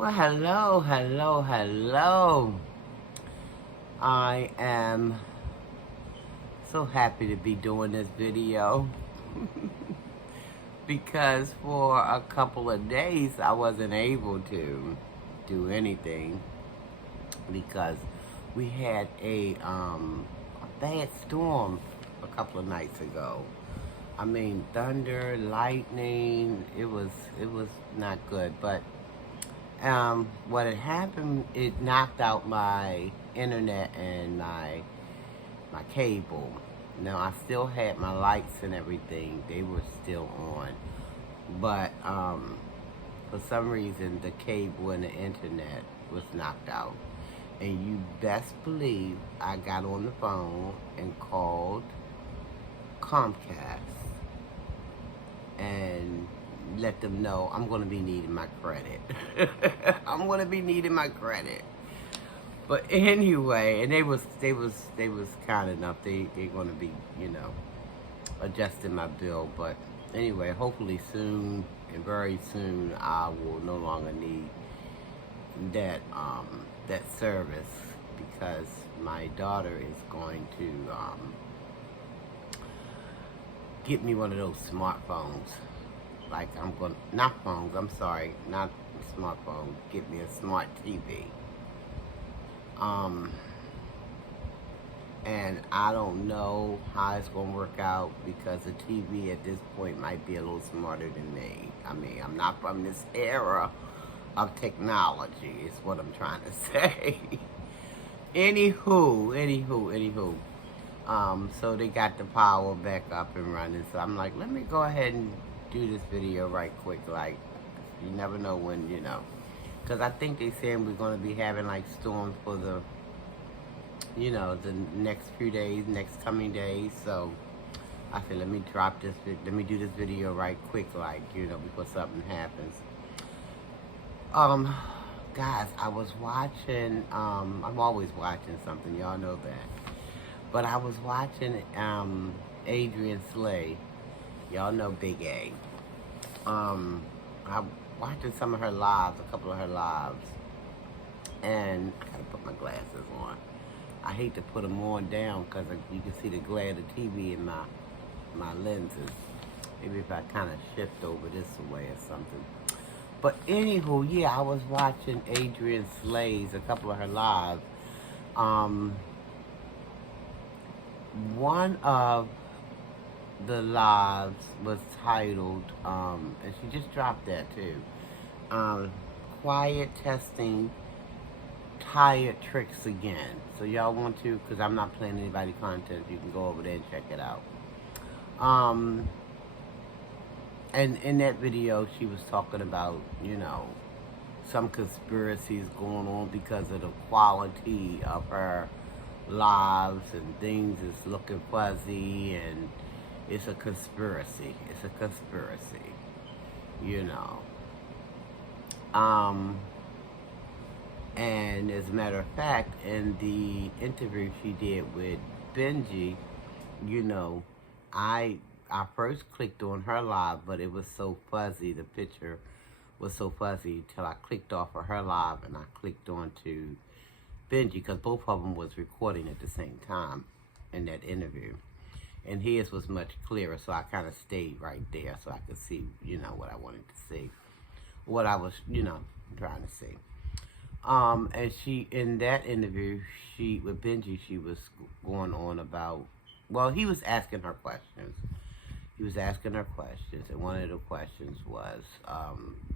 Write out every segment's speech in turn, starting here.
Well, hello, hello, hello. I am so happy to be doing this video because for a couple of days I wasn't able to do anything because we had a bad storm a couple of nights ago. I mean, thunder, lightning, it was not good, but what had happened, it knocked out my internet and my cable. Now, I still had my lights and everything. They were still on. But for some reason, the cable and the internet was knocked out. And you best believe I got on the phone and called Comcast and let them know I'm going to be needing my credit. I'm going to be needing my credit. But anyway, and they was kind enough. They're going to be, adjusting my bill. But anyway, hopefully soon and very soon I will no longer need that service because my daughter is going to get me one of those smartphones. Like not phones, I'm sorry, not a smartphone, get me a smart TV. And I don't know how it's gonna work out because the TV at this point might be a little smarter than me. I mean, I'm not from this era of technology, is what I'm trying to say. Anywho. So they got the power back up and running. So I'm like, let me go ahead and do this video right quick. Like, you never know when, Because I think they saying we're going to be having like storms for the next few days, next coming days. So I said, let me do this video right quick, like, before something happens. Guys, I was watching, I'm always watching something, y'all know that. But I was watching Adrian Slay. Y'all know Big A. I'm watching some of her lives, a couple of her lives. And I gotta put my glasses on. I hate to put them on down because you can see the glare of the TV in my lenses. Maybe if I kind of shift over this way or something. But anywho, yeah, I was watching Adrian Slay's, a couple of her lives. One of the lives was titled, and she just dropped that too, Quiet Testing, Tired Tricks Again. So y'all want to, because I'm not playing anybody content, you can go over there and check it out. And in that video, she was talking about, some conspiracies going on because of the quality of her lives and things is looking fuzzy, and it's a conspiracy. It's a conspiracy, And as a matter of fact, in the interview she did with Benji, I first clicked on her live, but it was so fuzzy. The picture was so fuzzy till I clicked off of her live and I clicked on to Benji because both of them was recording at the same time in that interview. And his was much clearer, so I kind of stayed right there so I could see, what I wanted to see. What I was, trying to see. And she, in that interview, with Benji, she was going on about, well, he was asking her questions. And one of the questions was,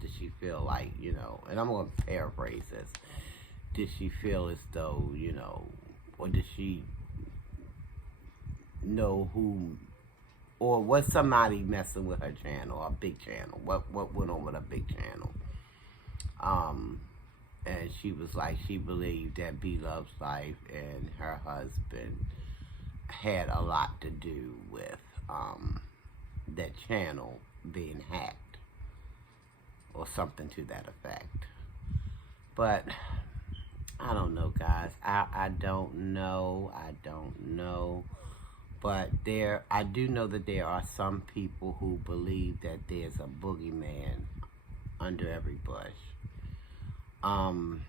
did she feel like, and I'm going to paraphrase this, did she feel as though, or did she know who, or was somebody messing with her channel, a big channel? What went on with a big channel? And she was like, she believed that B Love's life and her husband had a lot to do with that channel being hacked or something to that effect. But I don't know, guys. I don't know. But I do know that there are some people who believe that there's a boogeyman under every bush. Um,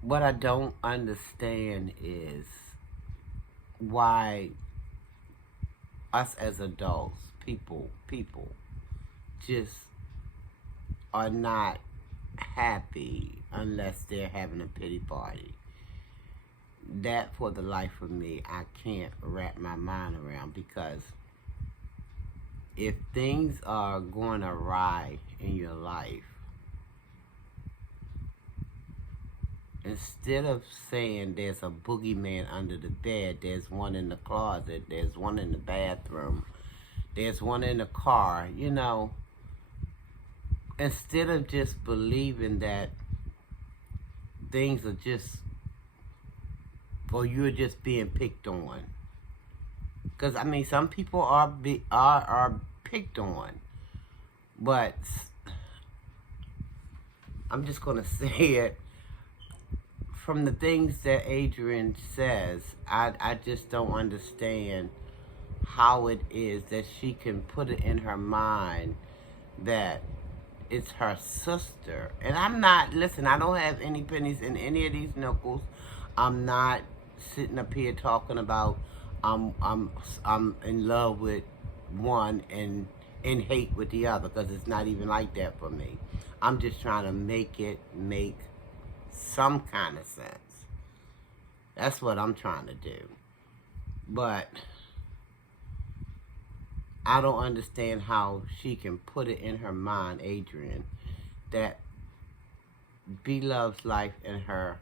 what I don't understand is why us as adults, people, just are not happy unless they're having a pity party. That, for the life of me, I can't wrap my mind around, because if things are going awry in your life, instead of saying there's a boogeyman under the bed, there's one in the closet, there's one in the bathroom, there's one in the car, you know, instead of just believing that things are just, or you're just being picked on. Because, I mean, some people are picked on. But I'm just going to say it. From the things that Adrian says, I just don't understand how it is that she can put it in her mind that it's her sister. And I'm not, listen, I don't have any pennies in any of these nickels. I'm not sitting up here talking about I'm in love with one and in hate with the other, because it's not even like that for me. I'm just trying to make it make some kind of sense. That's what I'm trying to do. But I don't understand how she can put it in her mind, Adrian, that B-Love's life and her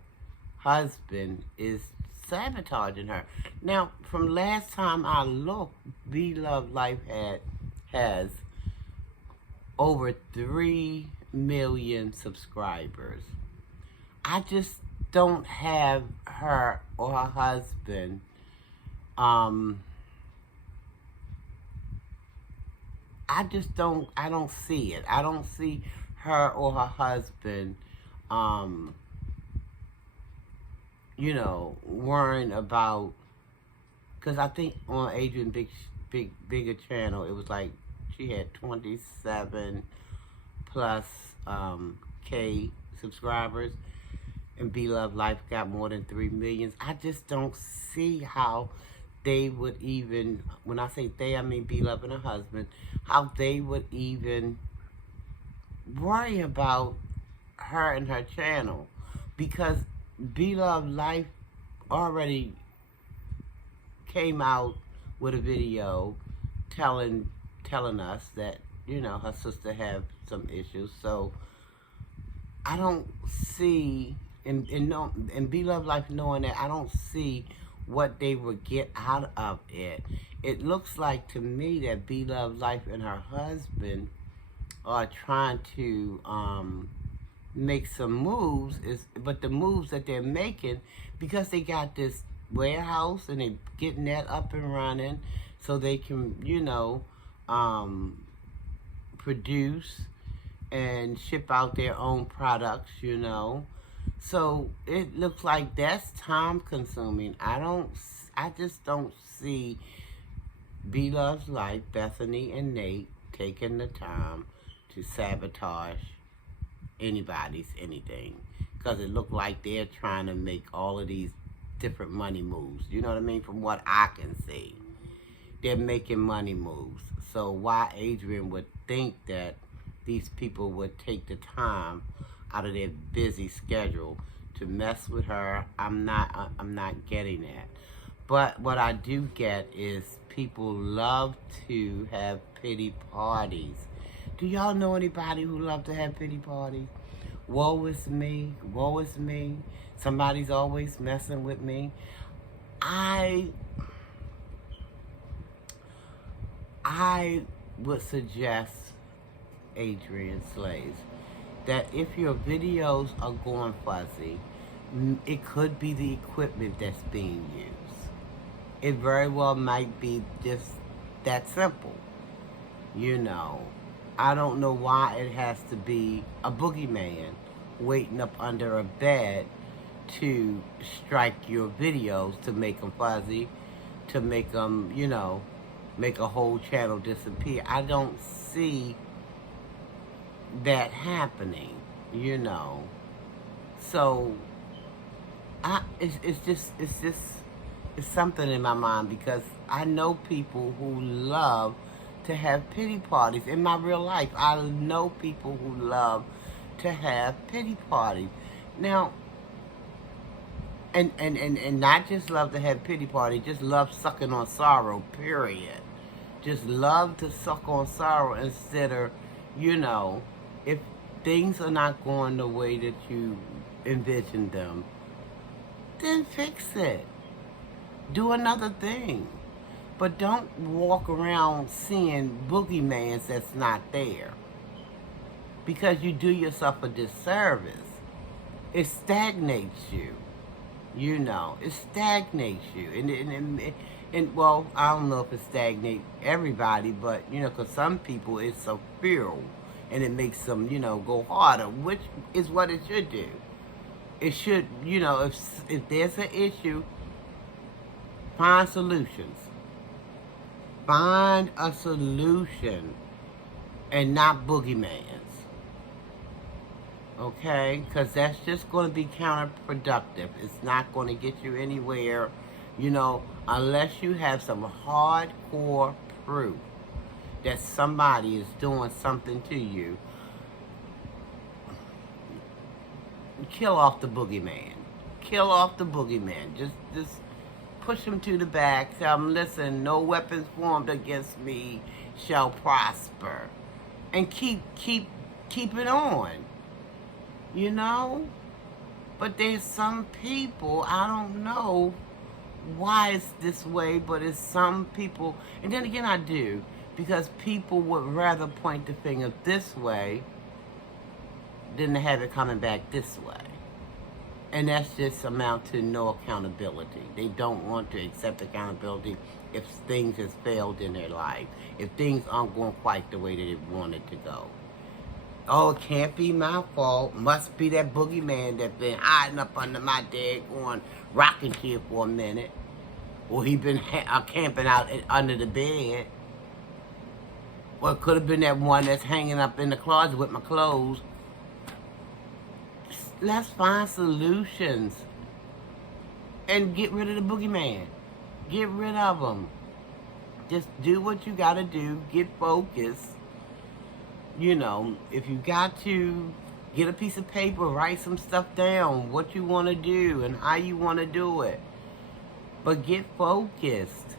husband is sabotaging her. Now, from last time I looked, B-Love Life has over 3 million subscribers. I just don't have her or her husband I don't see it. I don't see her or her husband you know, worrying about, because I think on Adrian Bigger channel, it was like she had 27 plus K subscribers, and B-Love Life got more than 3 million. I just don't see how they would even, when I say they, I mean B-Love and her husband, how they would even worry about her and her channel, because B-Love Life already came out with a video telling us that, you know, her sister have some issues. So I don't see, and B-Love Life knowing that, I don't see what they would get out of it. It looks like to me that B-Love Life and her husband are trying to make some moves, but the moves that they're making, because they got this warehouse and they're getting that up and running so they can, you know, produce and ship out their own products, you know. So it looks like that's time consuming. I just don't see B-Love's Life, Bethany and Nate, taking the time to sabotage anybody's anything, because it looked like they're trying to make all of these different money moves. You know what I mean? From what I can see, they're making money moves. So why Adrian would think that these people would take the time out of their busy schedule to mess with her, I'm not getting that. But what I do get is people love to have pity parties. Do y'all know anybody who love to have pity parties? Woe is me, woe is me. Somebody's always messing with me. I would suggest, Adrian Slays, that if your videos are going fuzzy, it could be the equipment that's being used. It very well might be just that simple. You know, I don't know why it has to be a boogeyman waiting up under a bed to strike your videos, to make them fuzzy, to make them, you know, make a whole channel disappear. I don't see that happening, you know. So it's something in my mind, because I know people who love to have pity parties. In my real life, I know people who love to have pity parties. Now, and not just love to have pity parties, just love sucking on sorrow, period. Just love to suck on sorrow instead of, you know, if things are not going the way that you envisioned them, then fix it. Do another thing. But don't walk around seeing boogeymans that's not there, because you do yourself a disservice. It stagnates you. You know, it stagnates you. And well, I don't know if it stagnates everybody, but, you know, because some people it's so feral and it makes them, you know, go harder, which is what it should do. It should, you know, if there's an issue, find solutions. Find a solution and not boogeymans. Okay? Because that's just going to be counterproductive. It's not going to get you anywhere, you know, unless you have some hardcore proof that somebody is doing something to you. Kill off the boogeyman. Kill off the boogeyman. Just push him to the back. Tell him, listen, no weapons formed against me shall prosper. And keep it on. You know? But there's some people, I don't know why it's this way, but it's some people, and then again I do, because people would rather point the finger this way than to have it coming back this way. And that's just amount to no accountability. They don't want to accept accountability if things has failed in their life, if things aren't going quite the way that they wanted to go. Oh, it can't be my fault. Must be that boogeyman that's been hiding up under my daggone rocking chair for a minute. Or he been camping out under the bed. Or it could have been that one that's hanging up in the closet with my clothes. Let's find solutions and get rid of the boogeyman. Get rid of them. Just do what you gotta do. Get focused. You know, if you got to get a piece of paper, write some stuff down, what you want to do and how you want to do it. But get focused.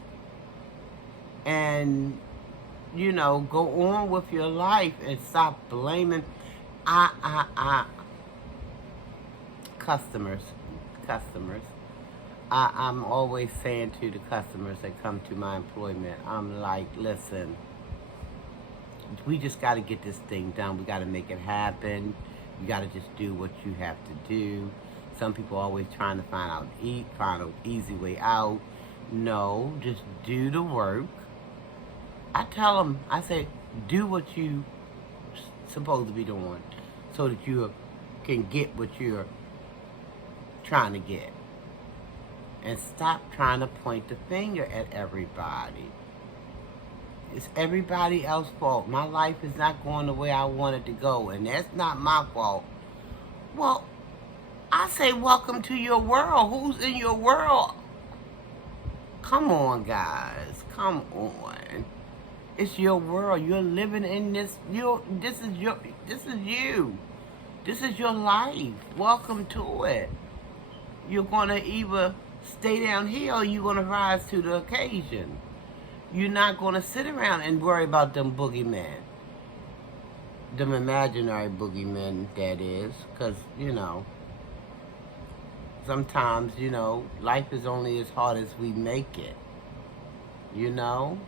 And, you know, go on with your life and stop blaming customers. I'm always saying to the customers that come to my employment, I'm like, listen, we just got to get this thing done. We got to make it happen. You got to just do what you have to do. Some people are always trying to find an easy way out. No, just do the work. I tell them, I say, do what you supposed to be doing so that you can get what you're trying to get. And stop trying to point the finger at everybody. It's everybody else's fault. My life is not going the way I want it to go, and that's not my fault. Well, I say welcome to your world. Who's in your world? Come on, guys. Come on. It's your world. You're living in this. This is you. This is your life. Welcome to it. You're gonna either stay down here or you're gonna rise to the occasion. You're not going to sit around and worry about them boogeymen. Them imaginary boogeymen, that is. Because, you know, sometimes, you know, life is only as hard as we make it. You know?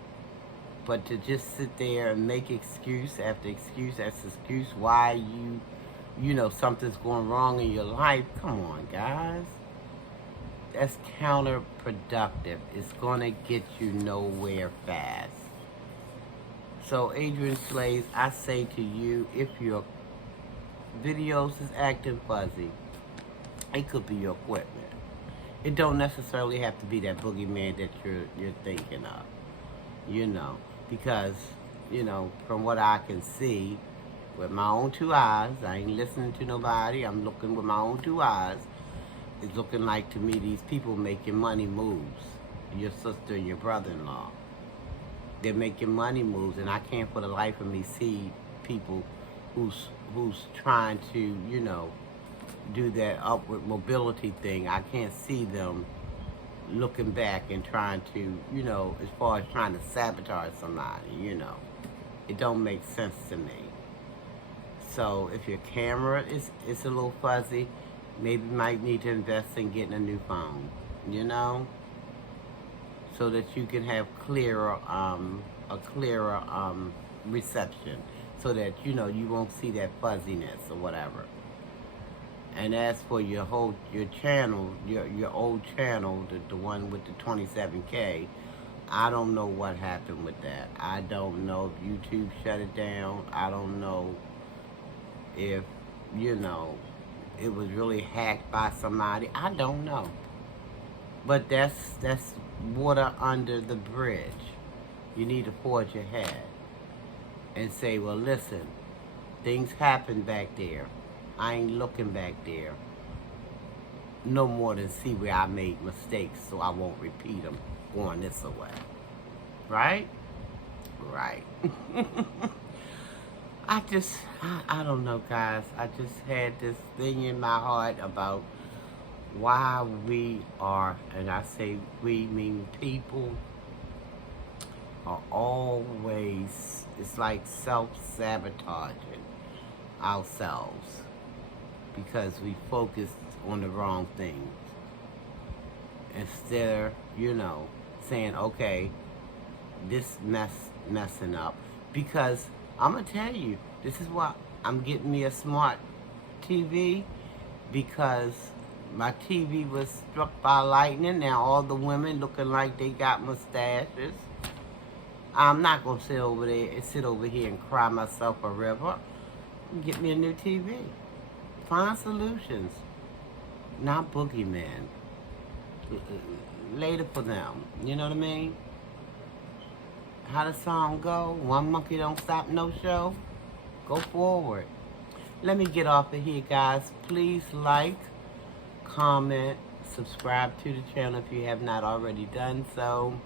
But to just sit there and make excuse after excuse after excuse why you know, something's going wrong in your life. Come on, guys. That's counterproductive. It's going to get you nowhere fast. So, Adrian Slays, I say to you, if your videos is acting fuzzy, it could be your equipment. It don't necessarily have to be that boogeyman that you're thinking of. you know, because, you know, from what I can see with my own two eyes, I ain't listening to nobody, I'm looking with my own two eyes, it's looking like to me these people making money moves, your sister and your brother-in-law. They're making money moves, and I can't for the life of me see people who's trying to, you know, do that upward mobility thing. I can't see them looking back and trying to, you know, as far as trying to sabotage somebody, you know. It don't make sense to me. So if your camera is a little fuzzy, maybe you might need to invest in getting a new phone, you know, so that you can have a clearer reception, so that, you know, you won't see that fuzziness or whatever. And as for your channel, your old channel, the one with the 27K, I don't know what happened with that. I don't know if YouTube shut it down. I don't know if, you know, it was really hacked by somebody. I don't know. But that's water under the bridge. You need to forge ahead and say, well, listen, things happened back there. I ain't looking back there no more than see where I made mistakes, so I won't repeat them going this way. Right? Right. I don't know, guys. I just had this thing in my heart about why we are, and I say we mean people, are always, it's like self-sabotaging ourselves because we focus on the wrong things. Instead of, you know, saying, okay, this messing up. Because I'm going to tell you, this is why I'm getting me a smart TV, because my TV was struck by lightning. Now all the women looking like they got mustaches. I'm not going to sit over here and cry myself a river. Get me a new TV. Find solutions. Not boogeymen. Later for them. You know what I mean? How the song go? One monkey don't stop no show. Go forward. Let me get off of here, guys. Please like, comment, subscribe to the channel if you have not already done so.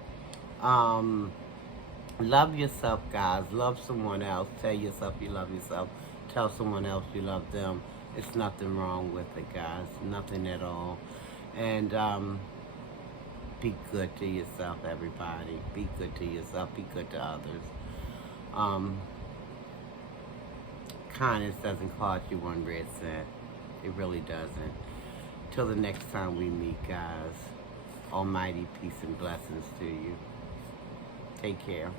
Love yourself, guys. Love someone else. Tell yourself you love yourself. Tell someone else you love them. It's nothing wrong with it, guys. Nothing at all. And be good to yourself, everybody. Be good to yourself. Be good to others. Kindness doesn't cost you 1 red cent. It really doesn't. Till the next time we meet, guys. Almighty peace and blessings to you. Take care.